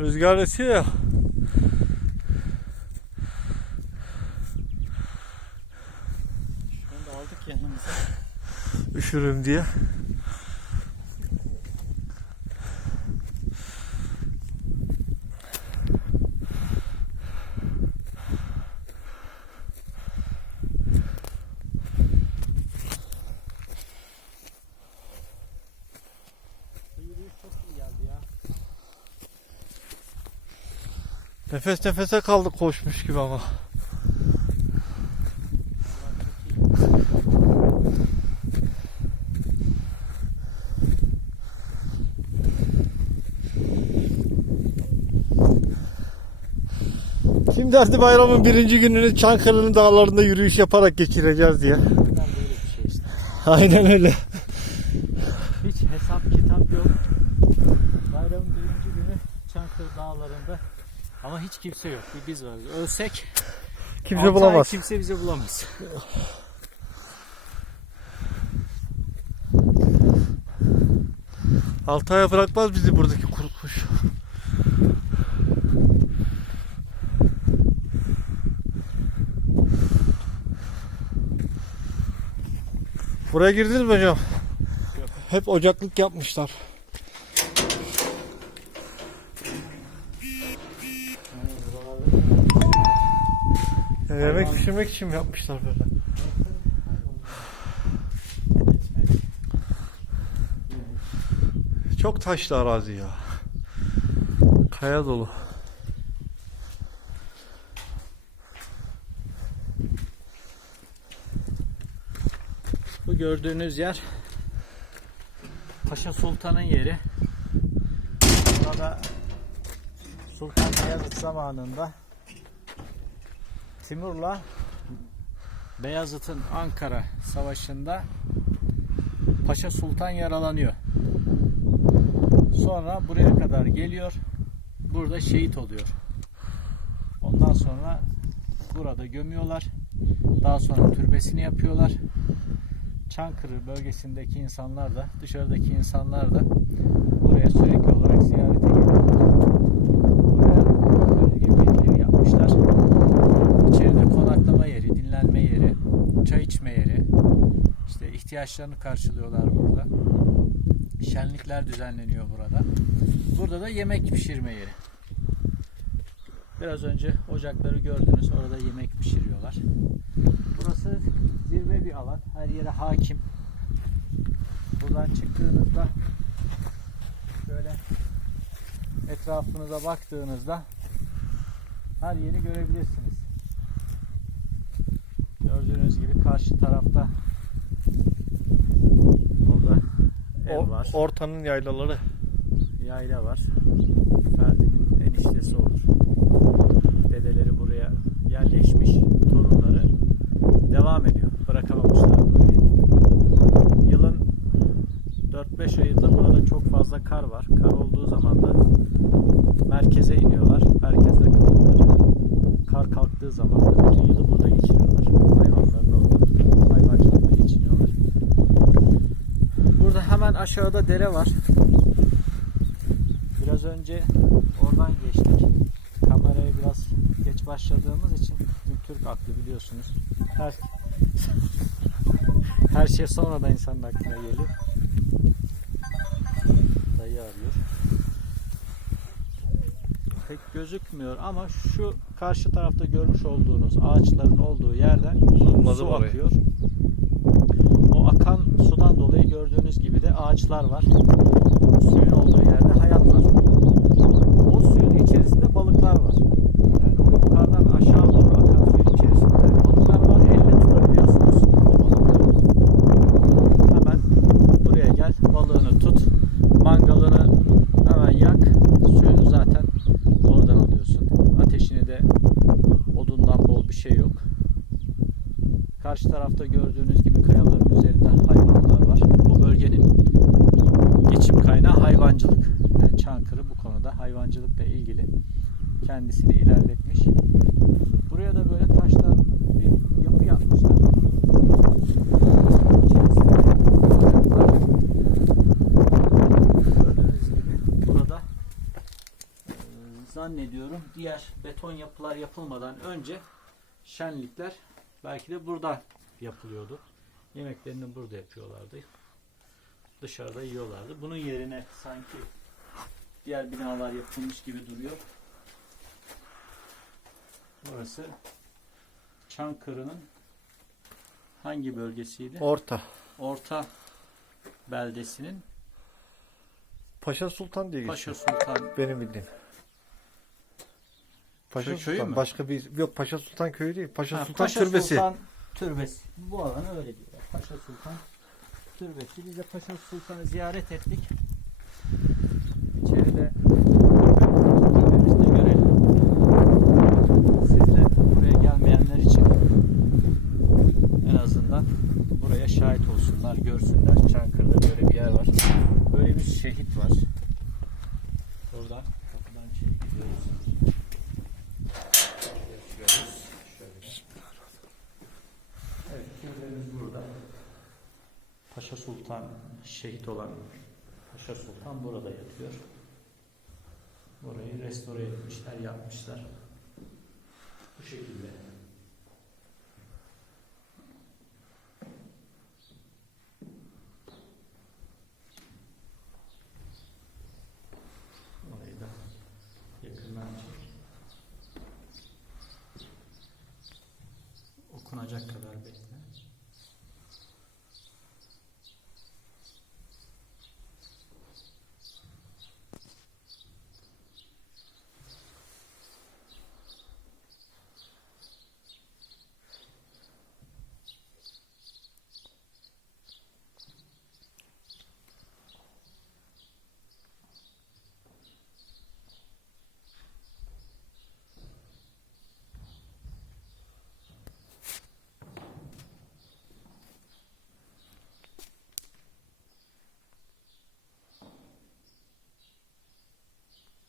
Rüzgar esiyor ya. Şunu da aldık yanımıza. Üşürüm diye. Bu yürüyüş çok iyi geldi ya. Nefes nefese kaldık koşmuş gibi ama. Kim derdi bayramın birinci gününü Çankırı'nın dağlarında yürüyüş yaparak geçireceğiz diye. Şey işte. Aynen öyle. Hiç hesap kitap yok. Bayramın birinci günü Çankırı dağlarında. Ama hiç kimse yok. Bir biz varız. Ölsek Kimse altı ay bulamaz. kimse bizi bulamaz. Altaya bırakmaz bizi buradaki kuru kuş. Buraya girdiniz mi hocam? Yok. Hep ocaklık yapmışlar. Yemek pişirmek için mi yapmışlar böyle? Çok taşlı arazi ya. Kaya dolu. Bu gördüğünüz yer Paşa Sultan'ın yeri. Burada Sultan Beyazıt zamanında Timur'la Beyazıt'ın Ankara Savaşı'nda Paşa Sultan yaralanıyor. Sonra buraya kadar geliyor. Burada şehit oluyor. Ondan sonra burada gömüyorlar. Daha sonra türbesini yapıyorlar. Çankırı bölgesindeki insanlar da dışarıdaki insanlar da buraya sürekli olarak ziyarete geliyor. Buraya gördüğünüz gibi bir ev yapmışlar. İçeride konaklama yeri, dinlenme yeri, çay içme yeri. İşte ihtiyaçlarını karşılıyorlar burada. Şenlikler düzenleniyor burada. Burada da yemek pişirme yeri. Biraz önce ocakları gördünüz. Orada yemek pişiriyorlar. Burası zirve bir alan. Her yere hakim. Buradan çıktığınızda şöyle etrafınıza baktığınızda her yeri görebilirsiniz. Gördüğünüz gibi karşı tarafta orada ev O- var. ortanın yaylaları. Yayla var. Ferdi'nin eniştesi olur. Dedeleri buraya yerleşmiş. Torunları devam ediyor. Bırakamamışlar burayı. Yılın 4-5 ayında burada çok fazla kar var. Kar olduğu zaman da merkeze iniyorlar. Merkezde kalıyorlar. Kar kalktığı zaman da bütün yılı burada geçiriyorlar. Hayvanlarla olup hayvancılıkla geçiniyorlar. Burada hemen aşağıda dere var. Biraz önce oradan geçtik. Kameraya biraz geç başladığımız için bizim Türk aklı biliyorsunuz. Her her şey sonradan insanın aklına geliyor. Dayı arıyor. Pek gözükmüyor ama şu karşı tarafta görmüş olduğunuz ağaçların olduğu yerden Zoomladım su orayı. akıyor. Akan sudan dolayı gördüğünüz gibi de ağaçlar var. Suyun olduğu yerde hayat var. O suyun içerisinde balıklar var. Yani o yukarıdan aşağı doğru akan suyun içerisinde balıklar var. Elle tutabiliyorsunuz o. Hemen buraya gel, balığını tut, mangalını hemen yak. Suyunu zaten oradan alıyorsun. Ateşini de odundan bol bir şey yok. Karşı tarafta gördüğünüz gibi kayaların üzerinde hayvanlar var. Bu bölgenin geçim kaynağı hayvancılık. Yani Çankırı bu konuda hayvancılıkla ilgili kendisini ilerletmiş. Buraya da böyle taştan bir yapı yapmışlar. Burada e, zannediyorum diğer beton yapılar yapılmadan önce şenlikler belki de burada yapılıyordu. Yemeklerini burada yapıyorlardı. Dışarıda yiyorlardı. Bunun yerine sanki diğer binalar yapılmış gibi duruyor. Burası Çankırı'nın hangi bölgesiydi? Orta. Orta beldesinin Paşa Sultan diye Paşa geçiyor. Sultan Benim bildiğim. Paşa Köy- köyü Sultan. mü? Başka bir yok Paşa Sultan köyü değil. Paşa Ha, Sultan Paşa Türbesi. Sultan Türbesi. Bu alana öyle diyorlar. Paşa Sultan Türbesi. Biz de Paşa Sultan'ı ziyaret ettik. İçeride türbemizi de görelim. Siz de buraya gelmeyenler için en azından buraya şahit olsunlar, görsünler. Çankırı'da böyle bir yer var. Böyle bir şehit var. Oradan kapıdan içeri gidiyoruz. Evet, türbemiz burada. Paşa Sultan şehit olan Paşa Sultan burada yatıyor. Orayı restore etmişler, yapmışlar. Bu şekilde. Orayı da yakından çek. Okunacak kadar bekle.